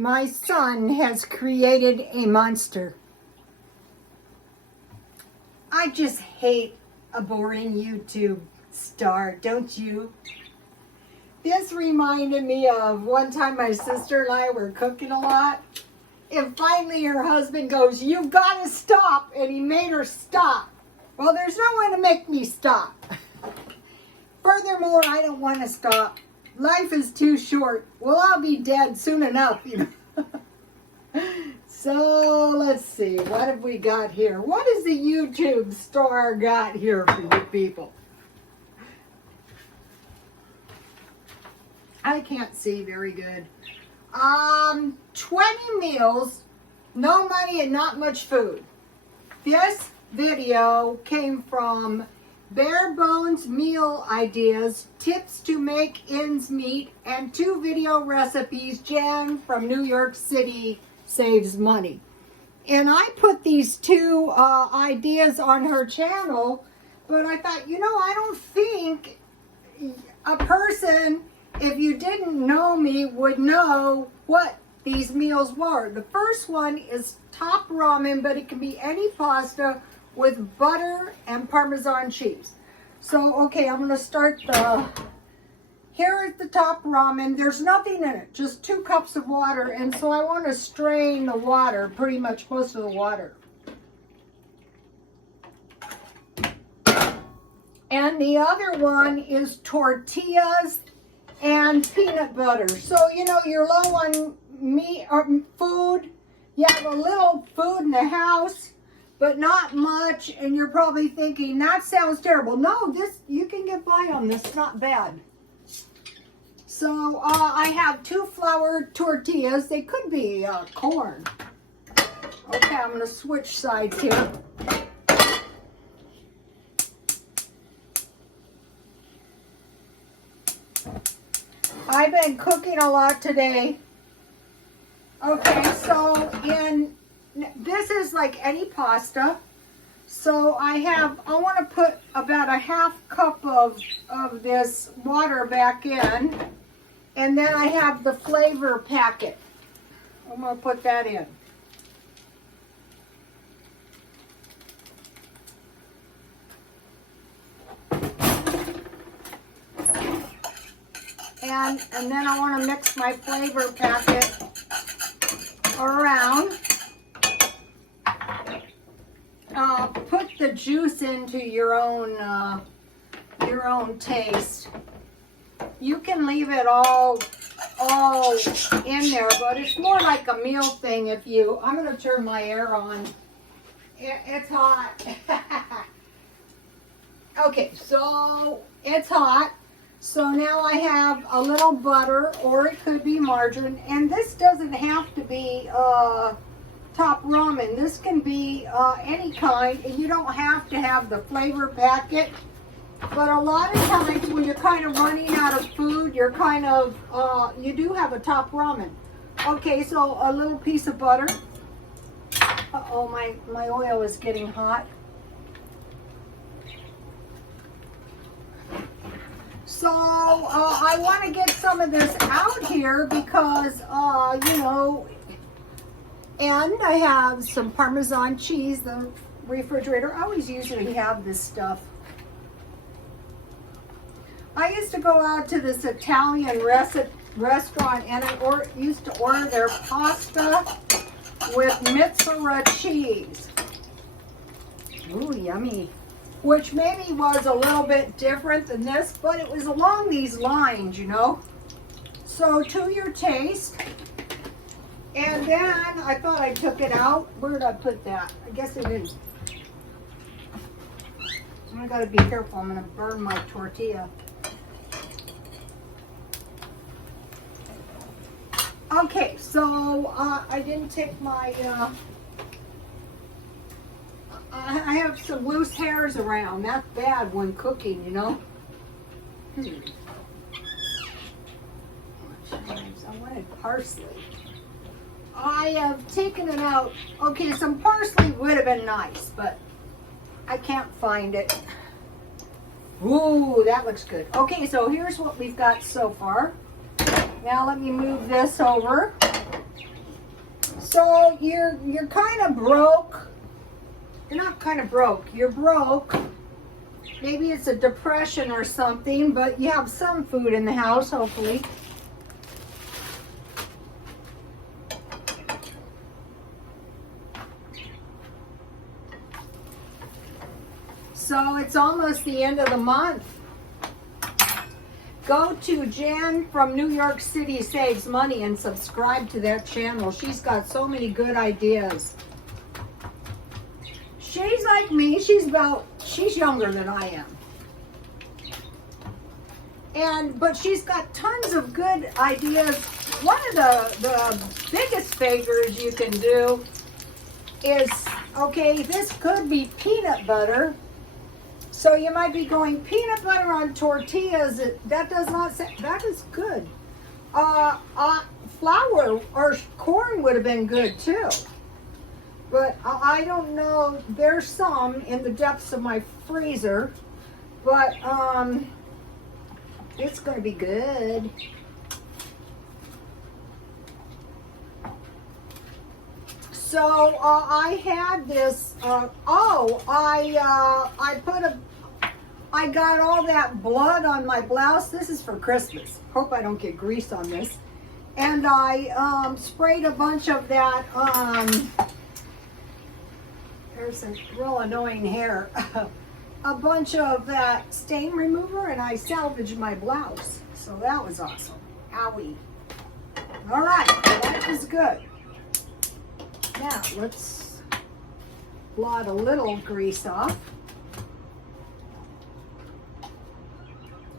My son has created a monster. I just hate a boring YouTube star, don't you? This reminded me of one time my sister and I were cooking a lot. And finally her husband goes, "You've got to stop." And he made her stop. Well, there's no one to make me stop. Furthermore, I don't want to stop. Life is too short. Well, I'll be dead soon enough, you know. So, let's see. What have we got here? What is the YouTube star got here for you people? I can't see very good. 20 meals, no money and not much food. This video came from Bare Bones Meal Ideas, Tips to Make Ends Meet, and 2 video recipes. Jan from New York City saves money. And I put these 2 ideas on her channel, but I thought, you know, I don't think a person, if you didn't know me, would know what these meals were. The first one is top ramen, but it can be any pasta with butter and Parmesan cheese. So, okay, I'm going to start here is the top ramen. There's nothing in it, just 2 cups of water. And so I want to strain the water, pretty much most of the water. And the other one is tortillas and peanut butter. So, you know, you're low on meat or food. You have a little food in the house, but not much, and you're probably thinking, that sounds terrible. No, this, you can get by on this, not bad. So I have 2 flour tortillas. They could be corn. Okay, I'm going to switch sides here. I've been cooking a lot today. Okay, so this is like any pasta. So I want to put about a half cup of this water back in. And then I have the flavor packet. I'm going to put that in. And then I want to mix my flavor packet around. Put the juice into your own taste. You can leave it all in there, but it's more like a meal thing if you. I'm going to turn my air on. It's hot. Okay, so it's hot. So now I have a little butter, or it could be margarine, and this doesn't have to be top ramen. This can be any kind, and you don't have to have the flavor packet. But a lot of times when you're kind of running out of food, you're kind of, you do have a top ramen. Okay, so a little piece of butter. Uh-oh, my oil is getting hot. So I want to get some of this out here because, you know, and I have some Parmesan cheese, the refrigerator. I always usually have this stuff. I used to go out to this Italian restaurant and I used to order their pasta with mozzarella cheese. Ooh, yummy. Which maybe was a little bit different than this, but it was along these lines, you know. So to your taste. And then I thought I took it out. Where did I put that? I guess it is. I gotta be careful. I'm gonna burn my tortilla. Okay, so I didn't take my, I have some loose hairs around. That's bad when cooking, you know. I wanted parsley. I have taken it out. Okay, some parsley would have been nice, but I can't find it. Ooh, that looks good. Okay, so here's what we've got so far. Now let me move this over. So you're kind of broke. You're not kind of broke. You're broke. Maybe it's a depression or something, but you have some food in the house, hopefully. So it's almost the end of the month. Go to Jan from New York City Saves Money and subscribe to that channel. She's got so many good ideas. She's like me. She's younger than I am. But she's got tons of good ideas. One of the biggest favors you can do is, okay, this could be peanut butter. So you might be going, peanut butter on tortillas. That does not say, that is good. Flour or corn would have been good too. But I don't know. There's some in the depths of my freezer. But it's going to be good. So I had this. I got all that blood on my blouse. This is for Christmas. Hope I don't get grease on this. And I sprayed a bunch of that. There's some real annoying hair. A bunch of that stain remover, and I salvaged my blouse. So that was awesome. Owie. All right, that was good. Now let's blot a little grease off.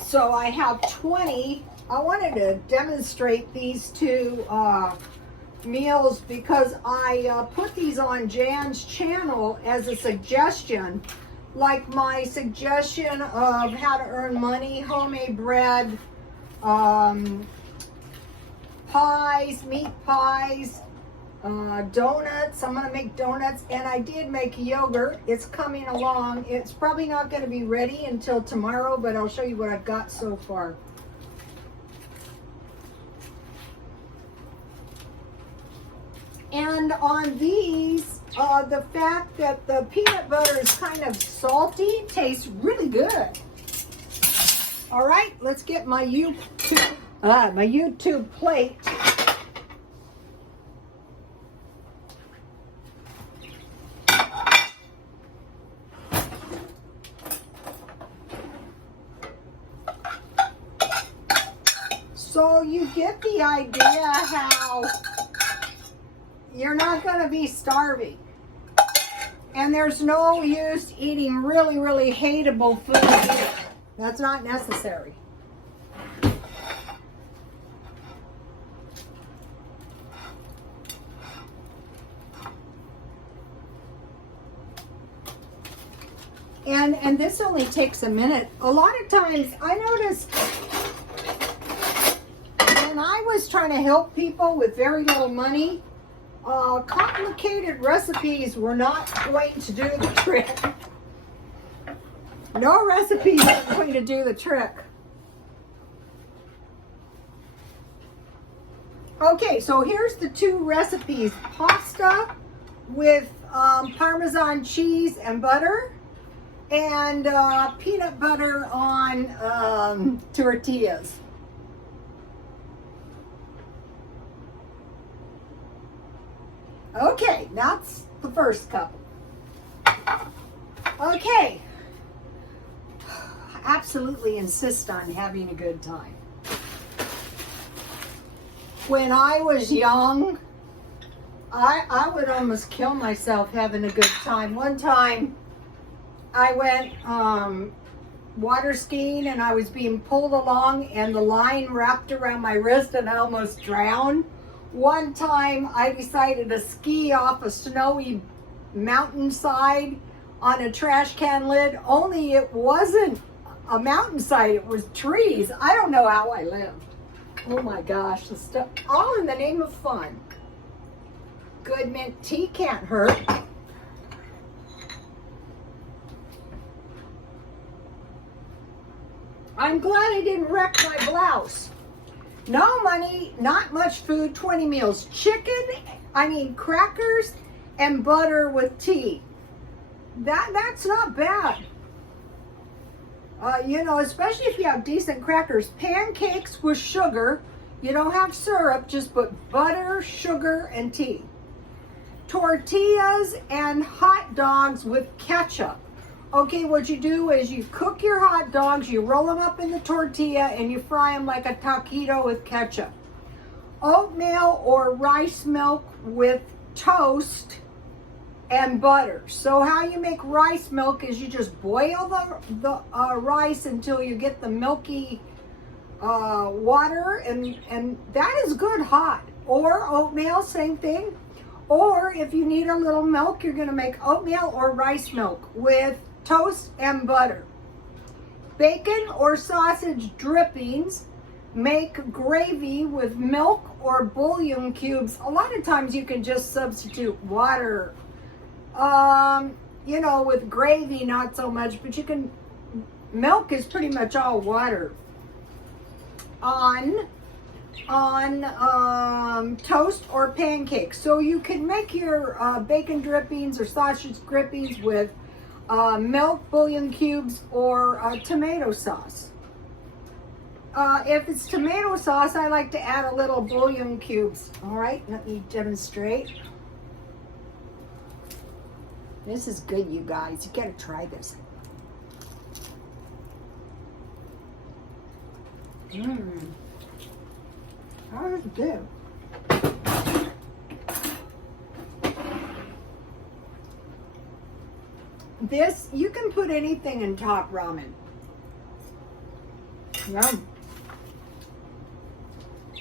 So I have 20. I wanted to demonstrate these two meals because I put these on Jan's channel as a suggestion, like my suggestion of how to earn money, homemade bread, pies, meat pies, donuts. I'm going to make donuts, and I did make yogurt. It's coming along. It's probably not going to be ready until tomorrow, but I'll show you what I've got so far. And on these, the fact that the peanut butter is kind of salty tastes really good. All right, let's get my YouTube plate. So you get the idea how you're not going to be starving. And there's no use eating really, really hateable food either. That's not necessary. And this only takes a minute. A lot of times I noticed when I was trying to help people with very little money, complicated recipes were not going to do the trick. No recipes are going to do the trick. Okay, so here's the two recipes. Pasta with Parmesan cheese and butter, and peanut butter on tortillas. Okay, that's the first couple. Okay. Absolutely insist on having a good time. When I was young, I would almost kill myself having a good time. One time, I went water skiing and I was being pulled along and the line wrapped around my wrist and I almost drowned. One time I decided to ski off a snowy mountainside on a trash can lid, only it wasn't a mountainside, it was trees. I don't know how I lived. Oh my gosh, the stuff, all in the name of fun. Good mint tea can't hurt. I'm glad I didn't wreck my blouse. No money, not much food, 20 meals. Crackers and butter with tea. That's not bad. Especially if you have decent crackers. Pancakes with sugar. You don't have syrup, just put butter, sugar, and tea. Tortillas and hot dogs with ketchup. Okay, what you do is you cook your hot dogs, you roll them up in the tortilla, and you fry them like a taquito with ketchup. Oatmeal or rice milk with toast and butter. So how you make rice milk is you just boil the rice until you get the milky water, and that is good hot. Or oatmeal, same thing. Or if you need a little milk, you're going to make oatmeal or rice milk with toast and butter. Bacon or sausage drippings. Make gravy with milk or bouillon cubes. A lot of times you can just substitute water. With gravy, not so much, but milk is pretty much all water. On toast or pancakes. So you can make your bacon drippings or sausage drippings with milk, bouillon cubes, or tomato sauce. If it's tomato sauce, I like to add a little bouillon cubes. All right, let me demonstrate. This is good, you guys. You gotta try this. That is good. This, you can put anything in top ramen. Yum.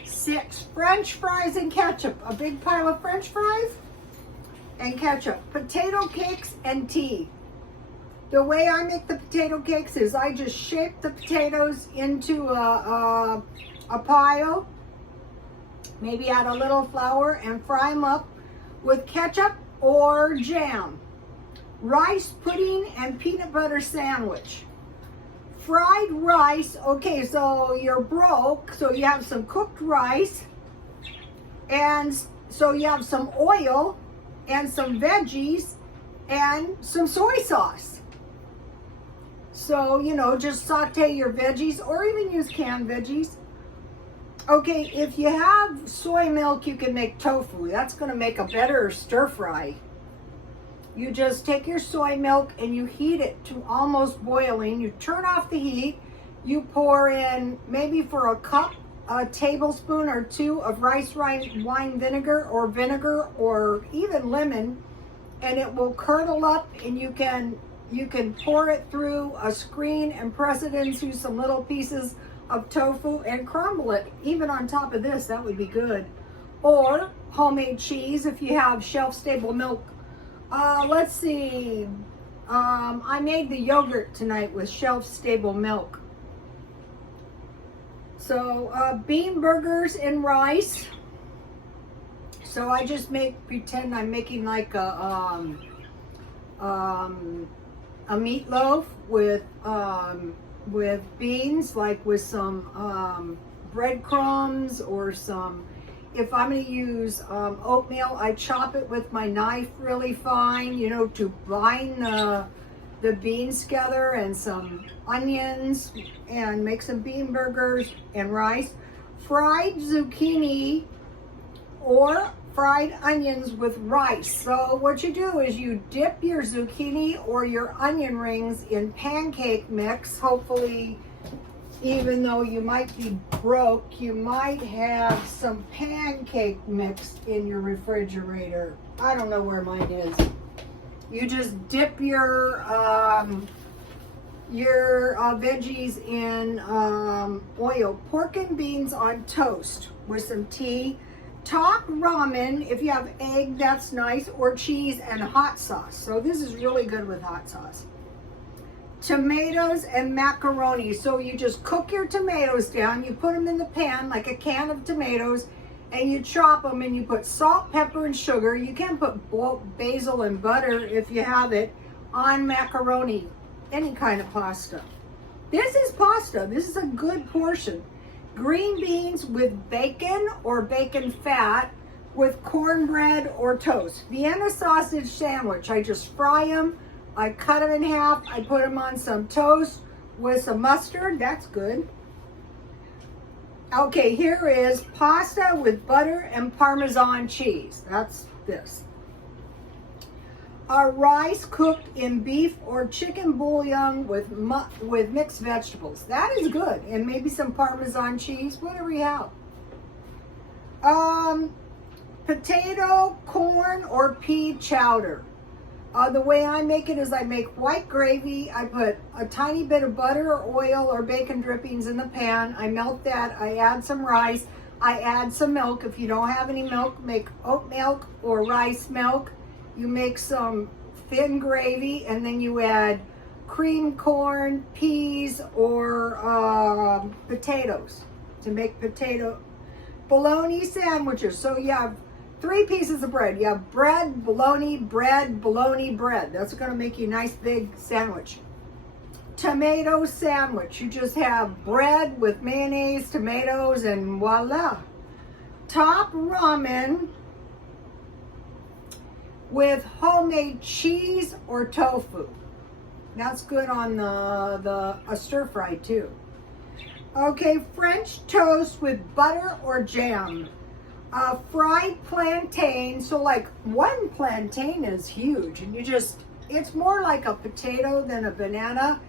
6, French fries and ketchup. A big pile of French fries and ketchup. Potato cakes and tea. The way I make the potato cakes is I just shape the potatoes into a pile. Maybe add a little flour and fry them up with ketchup or jam. Rice pudding and peanut butter sandwich. Fried rice. Okay, so you're broke, so you have some cooked rice, and so you have some oil and some veggies and some soy sauce. So, just saute your veggies or even use canned veggies. Okay, if you have soy milk, you can make tofu. That's going to make a better stir fry. You just take your soy milk and you heat it to almost boiling. You turn off the heat. You pour in, maybe for a cup, a tablespoon or 2 of rice wine vinegar or even lemon, and it will curdle up, and you can pour it through a screen and press it into some little pieces of tofu and crumble it. Even on top of this, that would be good. Or homemade cheese if you have shelf-stable milk. Let's see. I made the yogurt tonight with shelf-stable milk. So bean burgers and rice. So I just pretend I'm making like a meatloaf with beans, like with some breadcrumbs or some. If I'm going to use oatmeal, I chop it with my knife really fine, to bind the beans together, and some onions, and make some bean burgers and rice. Fried zucchini or fried onions with rice. So what you do is you dip your zucchini or your onion rings in pancake mix. Hopefully, even though you might be broke, you might have some pancake mix in your refrigerator. I don't know where mine is. You just dip your veggies in oil. Pork and beans on toast with some tea. Top ramen, if you have egg, that's nice, or cheese and hot sauce. So this is really good with hot sauce. Tomatoes and macaroni. So you just cook your tomatoes down, you put them in the pan like a can of tomatoes, and you chop them, and you put salt, pepper, and sugar. You can put basil and butter if you have it on macaroni, any kind of pasta. This is pasta. This is a good portion. green beans with bacon or bacon fat with cornbread or toast. Vienna sausage sandwich. I just fry them. I cut them in half. I put them on some toast with some mustard. That's good. Okay, here is pasta with butter and Parmesan cheese. That's this. Our rice cooked in beef or chicken bouillon with mixed vegetables. That is good. And maybe some Parmesan cheese, whatever you have. Potato, corn, or pea chowder. The way I make it is I make white gravy. I put a tiny bit of butter or oil or bacon drippings in the pan. I melt that. I add some rice. I add some milk. If you don't have any milk, make oat milk or rice milk. You make some thin gravy, and then you add cream corn, peas, or potatoes to make potato bologna sandwiches. So you have 3 pieces of bread. You have bread, bologna, bread. That's going to make you a nice big sandwich. Tomato sandwich. You just have bread with mayonnaise, tomatoes, and voila. Top ramen with homemade cheese or tofu. That's good on a stir fry too. Okay, French toast with butter or jam. Fried plantain, so like one plantain is huge, and it's more like a potato than a banana,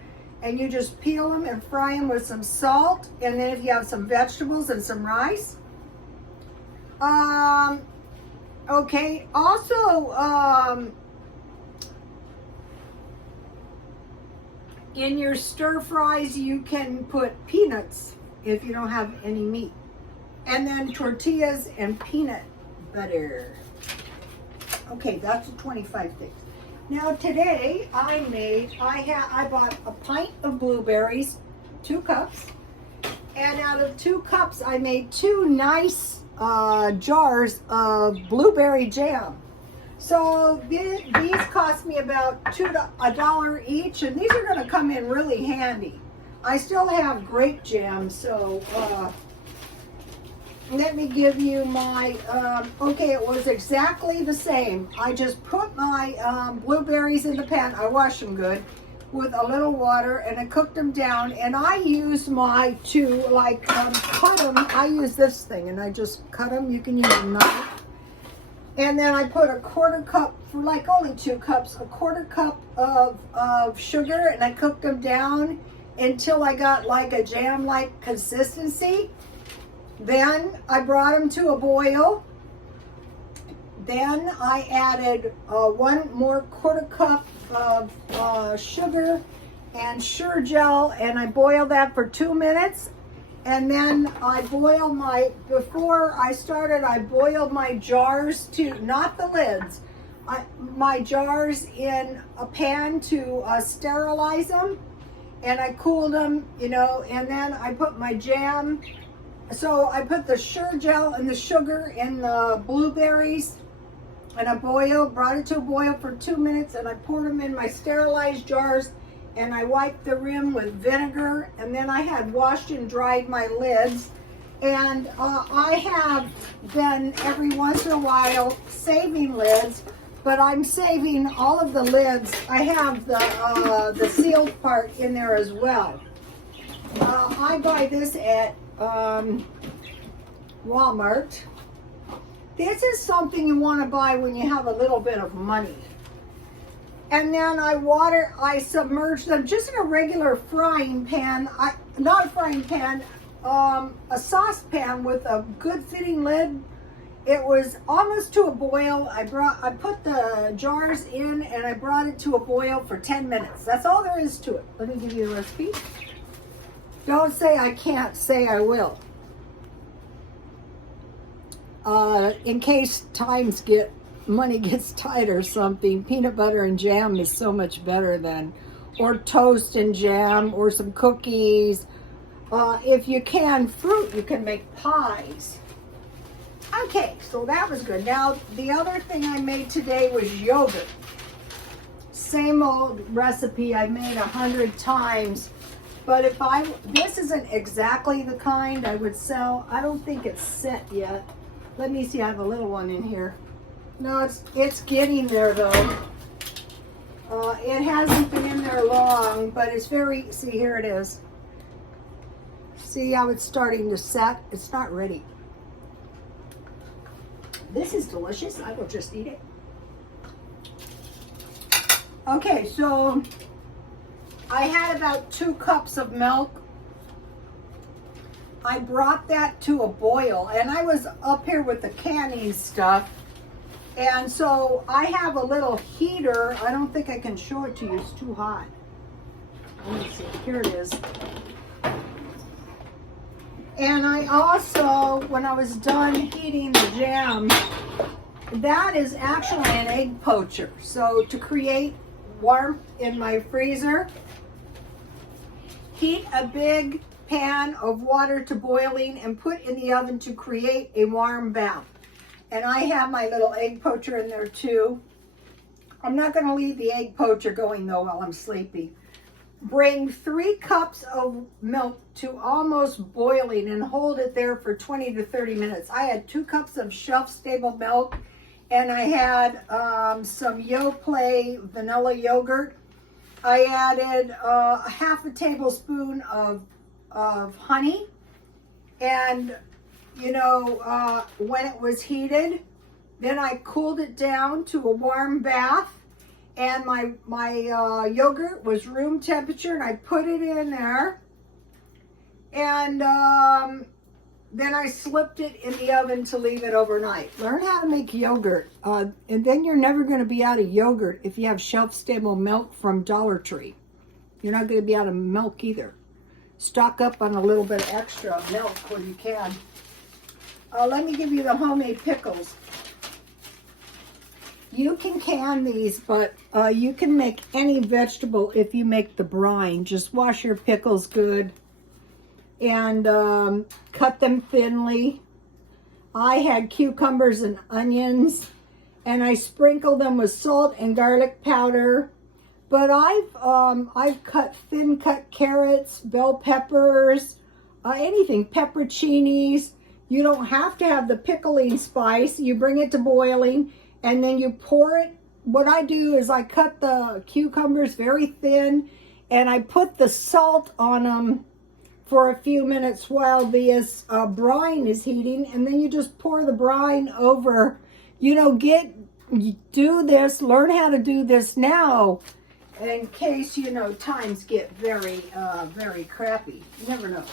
and you just peel them and fry them with some salt, and then if you have some vegetables and some rice. Okay, also in your stir fries you can put peanuts if you don't have any meat. And then tortillas and peanut butter. Okay, that's the 25 things. Now today I bought a pint of blueberries, 2 cups, and out of 2 cups I made 2 nice jars of blueberry jam. So these cost me about $1 each, and these are going to come in really handy. I still have grape jam, so let me give you my, okay, it was exactly the same. I just put my blueberries in the pan. I washed them good with a little water, and I cooked them down, and I used cut them. I use this thing, and I just cut them. You can use a knife. And then I put a 1/4 cup, for like only 2 cups, a 1/4 cup of sugar, and I cooked them down until I got like a jam-like consistency. Then I brought them to a boil. Then I added 1 more 1/4 cup of sugar and sure gel, and I boiled that for 2 minutes. And then I boiled before I started, I boiled my jars to, not the lids, my jars in a pan to sterilize them. And I cooled them, and then I put my jam. So I put the sure gel and the sugar in the blueberries, and I brought it to a boil for 2 minutes, and I poured them in my sterilized jars, and I wiped the rim with vinegar, and then I had washed and dried my lids. And I have been every once in a while saving lids, but I'm saving all of the lids. I have the sealed part in there as well. I buy this at Walmart. This is something you want to buy when you have a little bit of money. And then I submerge them just in a regular frying pan, not a frying pan, a saucepan with a good fitting lid. It was almost to a boil. I put the jars in, and I brought it to a boil for 10 minutes. That's all there is to it. Let me give you the recipe. Don't say I can't, say I will. In case money gets tight or something, peanut butter and jam is so much better than, or toast and jam, or some cookies. If you can fruit, you can make pies. Okay, so that was good. Now, the other thing I made today was yogurt. Same old recipe I made 100 times. But this isn't exactly the kind I would sell. I don't think it's set yet. Let me see, I have a little one in here. No, it's getting there though. It hasn't been in there long, but it's very, see, here it is. See how it's starting to set? It's not ready. This is delicious. I will just eat it. Okay, so I had about 2 cups of milk. I brought that to a boil, and I was up here with the canning stuff. And so I have a little heater. I don't think I can show it to you. It's too hot. Let me see. Here it is. And I also, when I was done heating the jam, that is actually an egg poacher. So to create warmth in my freezer, heat a big pan of water to boiling and put in the oven to create a warm bath. And I have my little egg poacher in there too. I'm not going to leave the egg poacher going though while I'm sleepy. Bring 3 cups of milk to almost boiling and hold it there for 20 to 30 minutes. I had 2 cups of shelf-stable milk, and I had some Yoplait vanilla yogurt. I added a half a tablespoon of honey, and you know, when it was heated, then I cooled it down to a warm bath. And my yogurt was room temperature, and I put it in there, and then I slipped it in the oven to leave it overnight. Learn how to make yogurt, and then you're never going to be out of yogurt if you have shelf-stable milk from Dollar Tree. You're not going to be out of milk either. Stock up on a little bit of extra milk when you can. Let me give you the homemade pickles. You can can these, but you can make any vegetable if you make the brine. Just wash your pickles good and cut them thinly. I had cucumbers and onions, and I sprinkled them with salt and garlic powder. But I've cut thin-cut carrots, bell peppers, anything, pepperoncinis. You don't have to have the pickling spice. You bring it to boiling, and then you pour it. What I do is I cut the cucumbers very thin, and I put the salt on them for a few minutes while the brine is heating, and then you just pour the brine over. You know, do this, learn how to do this now, in case, you know, times get very, very crappy. You never know.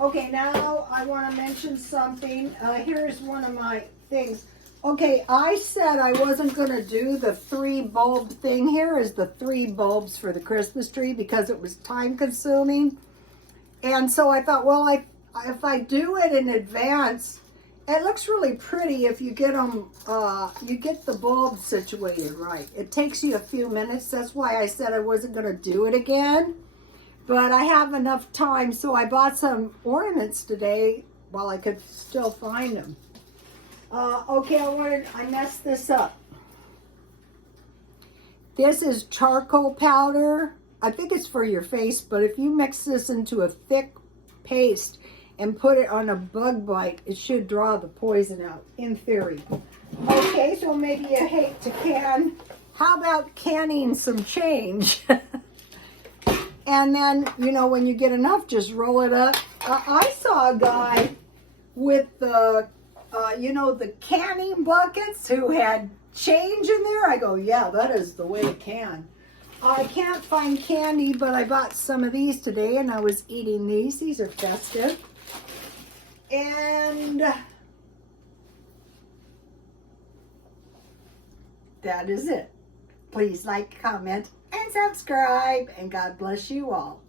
Okay, now I want to mention something. Here's one of my things. Okay, I said I wasn't going to do the 3 bulb thing. Here is the 3 bulbs for the Christmas tree because it was time consuming. And so I thought, well, if I do it in advance, it looks really pretty if you get them, you get the bulb situated right. It takes you a few minutes. That's why I said I wasn't going to do it again. But I have enough time, so I bought some ornaments today while I could still find them. Okay, I messed this up. This is charcoal powder. I think it's for your face, but if you mix this into a thick paste and put it on a bug bite, it should draw the poison out, in theory. Okay, so maybe you hate to can. How about canning some change? And then, you know, when you get enough, just roll it up. I saw a guy with the, you know, the canning buckets who had change in there. I go, yeah, that is the way to can. I can't find candy, but I bought some of these today, and I was eating these. These are festive. And that is it. Please like, comment, and subscribe, and God bless you all.